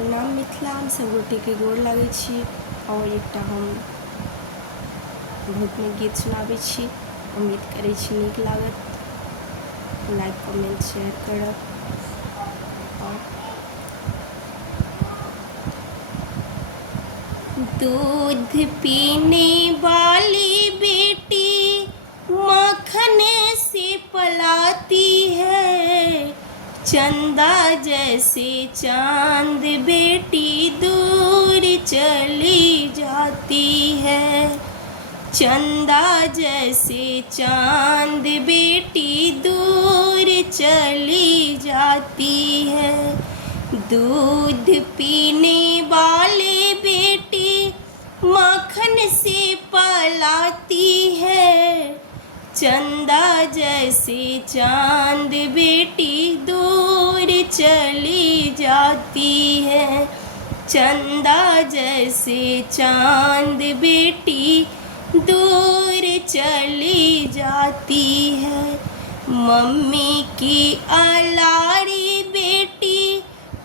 प्रणाम मिथिला। हम सब गोटे के गोर लागै छी और एकटा हम बहुत नीक गीत सुनाबै छी। उम्मीद करै छी नीक लागत। लाइक कमेंट शेयर करब। दूध पीने वाली बेटी माखन से पलाती है, चंदा जैसे चांद बेटी दूर चली जाती है। चंदा जैसे चांद बेटी दूर चली जाती है। दूध पीने वाले बेटी माखन से पलाती है, चंदा जैसे चांद बेटी दूर चली जाती है। चंदा जैसे चांद बेटी दूर चली जाती है। मम्मी की अलाड़ी बेटी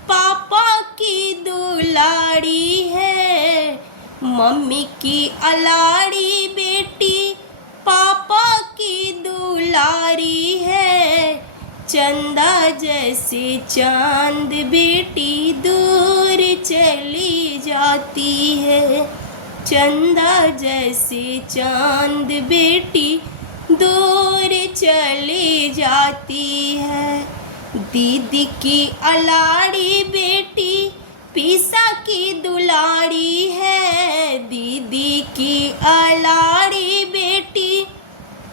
पापा की दुलारी है। मम्मी की अलाड़ी बेटी पापा की दुलारी है। चंदा जैसे चांद बेटी दूर चली जाती है। चंदा जैसे चांद बेटी दूर चली जाती है। दीदी की अलाड़ी बेटी पीसा की दुलारी है। दीदी की अलाड़ी बेटी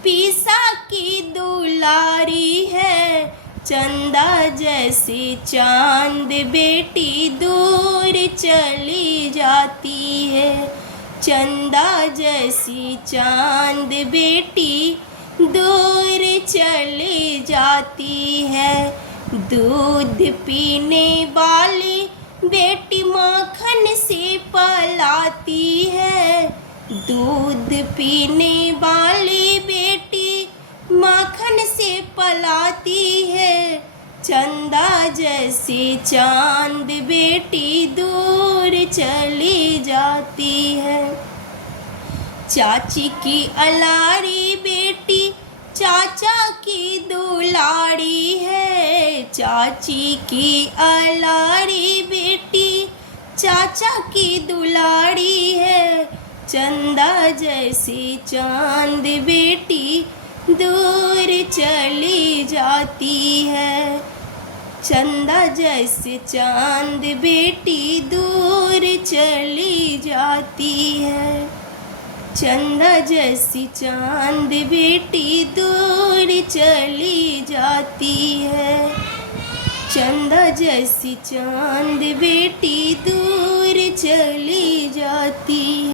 पीसा की दुलारी है। चंदा जैसे चांद बेटी दूर चली जाती है। चंदा जैसी चांद बेटी दूर चली जाती है। दूध पीने वाली बेटी माखन से पलाती है। दूध पीने वाली बेटी माखन से पलाती है। चंदा जैसे चांद बेटी दूर चली जाती है। चाची की अलाड़ी बेटी चाचा की दुलारी है। चाची की अलाड़ी बेटी चाचा की दुलारी है। चंदा जैसी चांद बेटी दूर चली जाती है। चंदा जैसे चांद बेटी दूर चली जाती है। चंदा जैसी चांद बेटी दूर चली जाती है। चंदा जैसी चांद बेटी दूर चली जाती है।